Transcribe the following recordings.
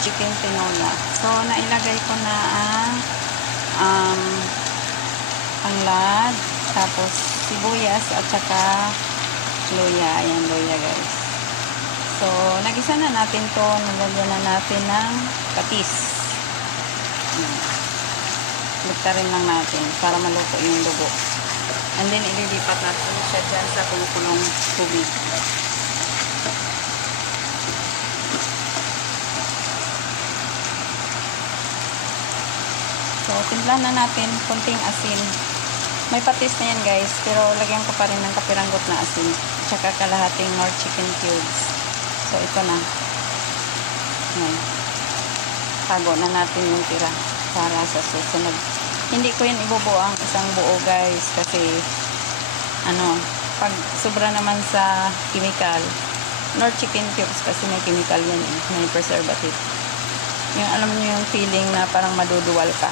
chicken tinola. So, nailagay ko na ang tanglad, tapos sibuyas at saka luya. Ayan, luya guys. So, nagisa na natin to. Nalagyan na natin ng patis. Lugtarin lang natin para maluto yung dugo. And then, ililipat natin siya dyan sa kumukulong tubig. So, timplan na natin konting asin. May patis na yan guys, pero lagyan ko pa rin ng kapiranggot na asin. Tsaka kalahating nor chicken cubes. So, ito na. Ayan. Tago na natin yung tira para sa susunod. Hindi ko yan ibubuo ang isang buo guys, kasi pag sobra naman sa chemical, nor chicken cubes kasi may chemical yan may preservative. Yung alam niyo yung feeling na parang maduduwal ka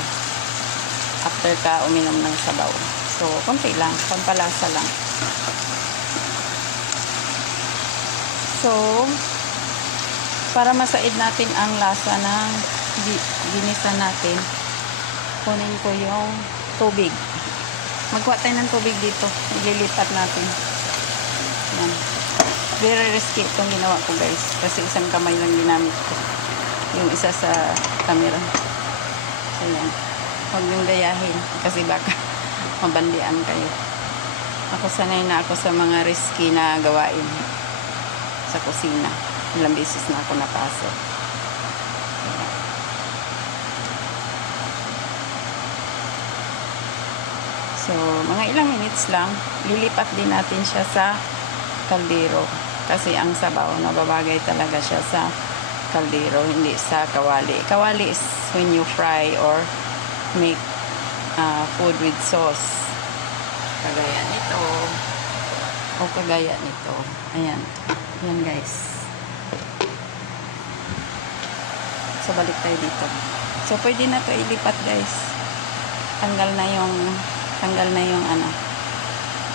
after ka uminom ng sabaw. So, konti lang, pampalasa lang. So, para masaid natin ang lasa ng ginisa natin, kunin ko yung tubig. Magkuha tayo ng tubig dito. Ililipat natin. Yan. Very risky itong ginawa ko guys, kasi isang kamay lang ginamit ko. Yung isa sa camera. So, yan. Huwag yung gayahin kasi baka mabandian kayo. Ako sanay na ako sa mga risky na gawain sa kusina. Ilang beses na ako napasok. So, mga ilang minutes lang, lilipat din natin siya sa kaldero. Kasi ang sabaw, nababagay talaga siya sa kaldero, hindi sa kawali. Kawali is when you fry or make food with sauce. Kagaya nito. O kagaya nito. Ayan. Ayan guys. So, balik tayo dito. So, pwede na to ilipat guys. Tanggal na yung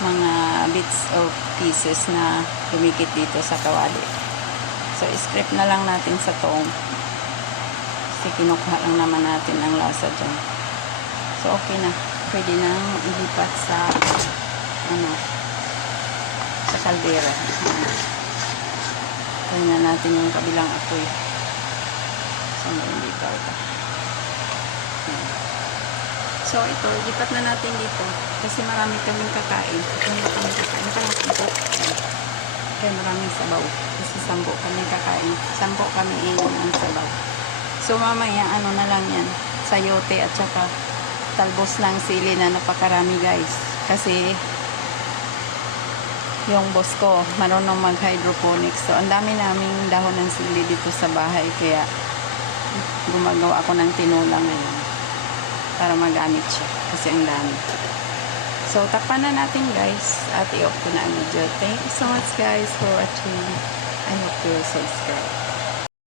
mga bits or pieces na lumikit dito sa kawali. So, scrape na lang natin sa toong. Kasi kinukuha lang naman natin ang lasa dyan. So, okay na. Pwede nang ilipat sa sa kaldera. Kaya na natin yung kabilang apoy. So, mailipaw ito. So, ito, lipat na natin dito. Kasi marami kaming kakain. Kung ba kami kakain, parang 10. Kaya maraming sabaw. Kasi 10 kami kakain. 10 kami inom ng sabaw. So, mamaya, na lang yan. Sayote at saka talbos ng sili na napakarami guys. Kasi, yung boss ko, marunong mag-hydroponics. So, ang dami naming dahon ng sili dito sa bahay. Kaya, gumagawa ako ng tinola ngayon para magamit siya kasi ang dami. So, takpan na natin guys at i-off ko na ang video. Thank you so much guys for watching. I hope you will subscribe.